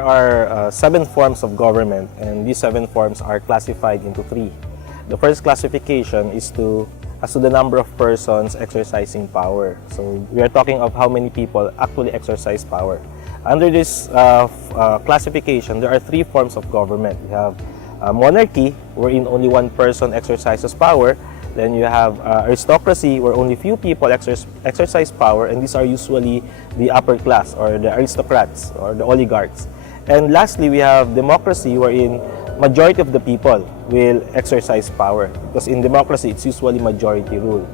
there are 7 forms of government, and these 7 forms are classified into 3. The first classification is as to the number of persons exercising power. So we are talking of how many people actually exercise power. Under this classification, there are 3 forms of government. You have monarchy, wherein only one person exercises power. Then you have aristocracy, where only few people exercise power, and these are usually the upper class, or the aristocrats, or the oligarchs. And lastly, we have democracy, wherein majority of the people will exercise power, because in democracy, it's usually majority rule.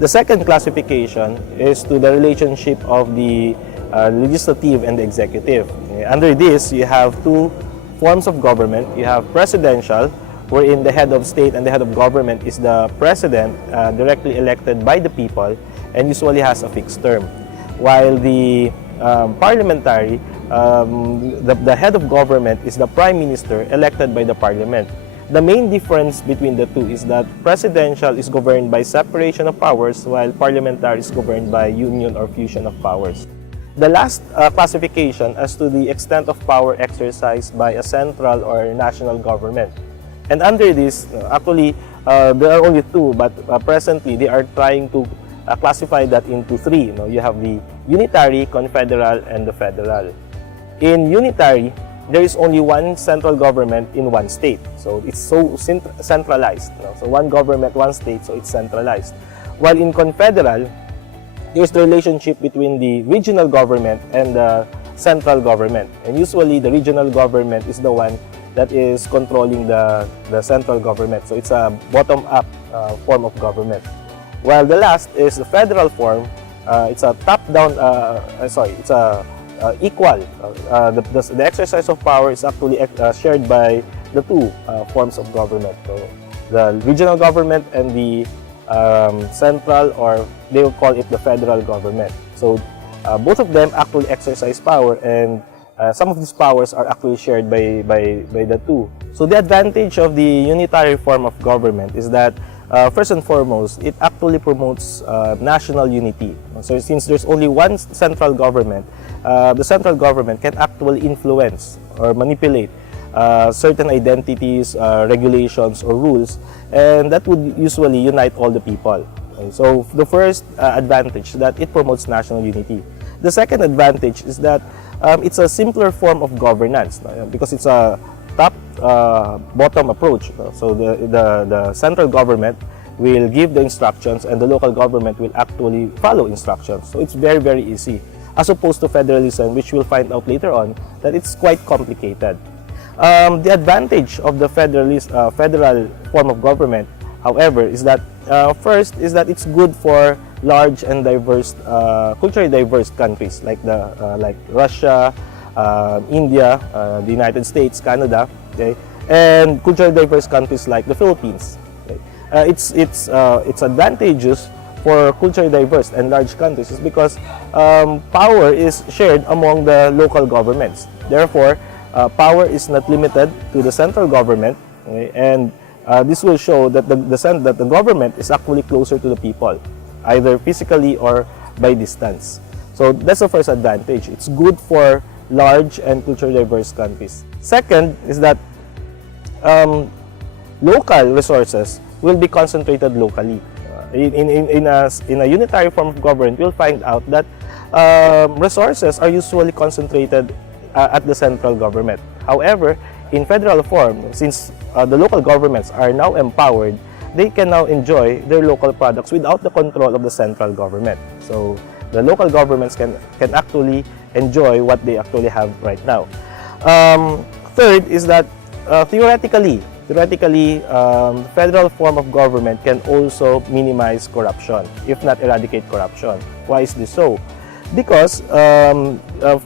The second classification is to the relationship of the legislative and the executive. Under this, you have 2 forms of government. You have presidential, wherein the head of state and the head of government is the president, directly elected by the people, and usually has a fixed term. While the parliamentary, the head of government is the prime minister, elected by the parliament. The main difference between the two is that presidential is governed by separation of powers, while parliamentary is governed by union or fusion of powers. The last classification as to the extent of power exercised by a central or national government. And under this, actually, there are only 2, but presently they are trying to classify that into 3. You have the unitary, confederal, and the federal. In unitary, there is only one central government in one state. So it's so centralized. So one government, one state, so it's centralized. While in confederal, there's the relationship between the regional government and the central government. And usually the regional government is the one that is controlling the central government. So it's a bottom-up form of government. While the last is the federal form. It's a top-down, it's a equal. The exercise of power is actually shared by the 2 forms of government. So the regional government and the central, or they will call it the federal government. So both of them actually exercise power, and some of these powers are actually shared by the 2. So the advantage of the unitary form of government is that first and foremost, it actually promotes national unity. So since there's only one central government, the central government can actually influence or manipulate certain identities, regulations, or rules, and that would usually unite all the people. Okay, so the first advantage is that it promotes national unity. The second advantage is that it's a simpler form of governance, because it's a top-bottom approach. So the central government will give the instructions, and the local government will actually follow instructions. So it's very, very easy, as opposed to federalism, which we'll find out later on that it's quite complicated. The advantage of the federal form of government, however, is that first is that it's good for large and diverse, culturally diverse countries like Russia, India, the United States, Canada, okay, and culturally diverse countries like the Philippines. Okay. It's advantageous for culturally diverse and large countries is because power is shared among the local governments. Therefore, power is not limited to the central government, okay, and this will show that the government is actually closer to the people, either physically or by distance. So that's the first advantage. It's good for large and culturally diverse countries. Second is that local resources will be concentrated locally. In a unitary form of government, we'll find out that resources are usually concentrated at the central government. However, in federal form, since the local governments are now empowered, they can now enjoy their local products without the control of the central government. So the local governments can actually enjoy what they actually have right now. Third is that theoretically, federal form of government can also minimize corruption, if not eradicate corruption. Why is this so? Because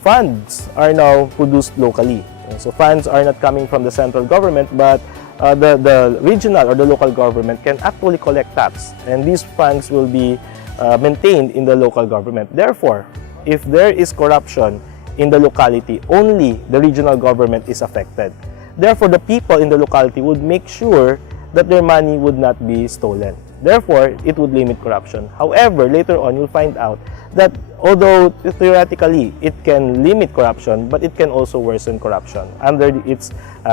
funds are now produced locally. So funds are not coming from the central government, but the regional or the local government can actually collect tax, and these funds will be maintained in the local government. Therefore, if there is corruption in the locality, only the regional government is affected. Therefore, the people in the locality would make sure that their money would not be stolen. Therefore, it would limit corruption. However, later on, you'll find out that although theoretically it can limit corruption, but it can also worsen corruption under its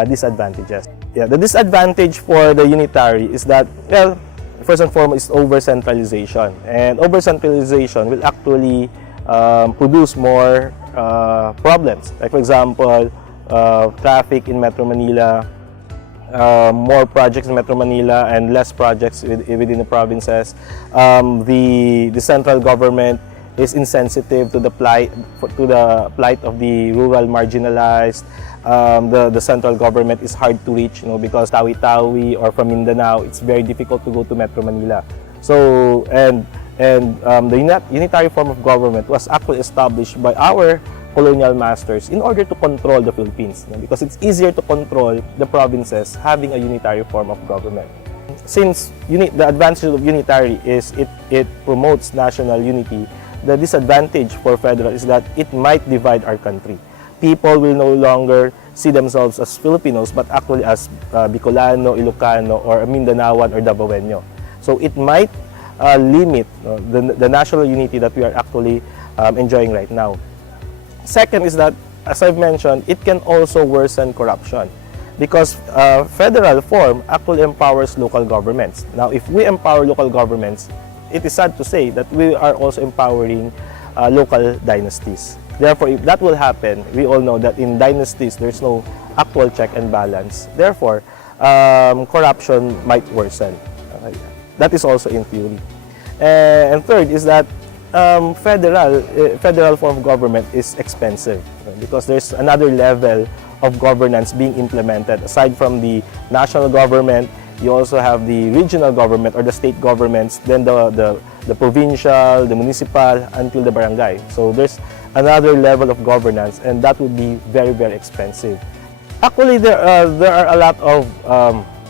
disadvantages. Yeah, the disadvantage for the unitary is that, well, first and foremost, is over-centralization. And over-centralization will actually produce more problems. Like, for example, traffic in Metro Manila, more projects in Metro Manila and less projects within the provinces. The central government is insensitive to the plight of the rural marginalized. The central government is hard to reach, because Tawi-Tawi or from Mindanao, it's very difficult to go to Metro Manila. So the unitary form of government was actually established by our colonial masters in order to control the Philippines, because it's easier to control the provinces having a unitary form of government. Since the advantage of unitary is it promotes national unity, the disadvantage for federal is that it might divide our country. People will no longer see themselves as Filipinos, but actually as Bicolano, Ilocano, or Mindanaoan or Davaoenyo. So it might limit the national unity that we are actually enjoying right now. Second is that, as I've mentioned, it can also worsen corruption, because federal form actually empowers local governments. Now, if we empower local governments, it is sad to say that we are also empowering local dynasties. Therefore, if that will happen, we all know that in dynasties, there's no actual check and balance. Therefore, corruption might worsen. That is also in theory. And third is that federal form of government is expensive, because there's another level of governance being implemented. Aside from the national government, you also have the regional government or the state governments, then the provincial, the municipal, until the barangay. So there's another level of governance, and that would be very, very expensive. Actually, there are a lot of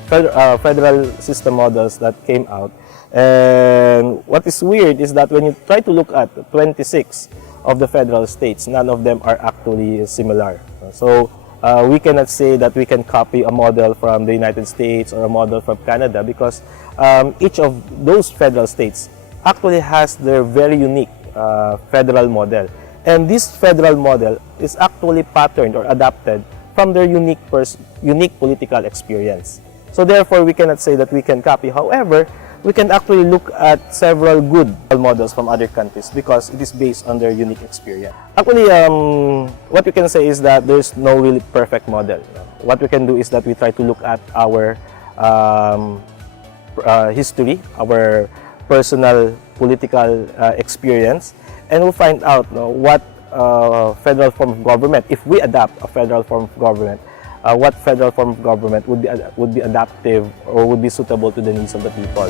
federal system models that came out. And what is weird is that when you try to look at 26 of the federal states, none of them are actually similar. So we cannot say that we can copy a model from the United States or a model from Canada, because each of those federal states actually has their very unique federal model. And this federal model is actually patterned or adapted from their unique political experience. So therefore, we cannot say that we can copy. However, we can actually look at several good models from other countries, because it is based on their unique experience. Actually, what we can say is that there's no really perfect model. What we can do is that we try to look at our history, our personal political experience, and we'll find out what federal form of government, if we adopt a federal form of government, what federal form of government would be adaptive or would be suitable to the needs of the people.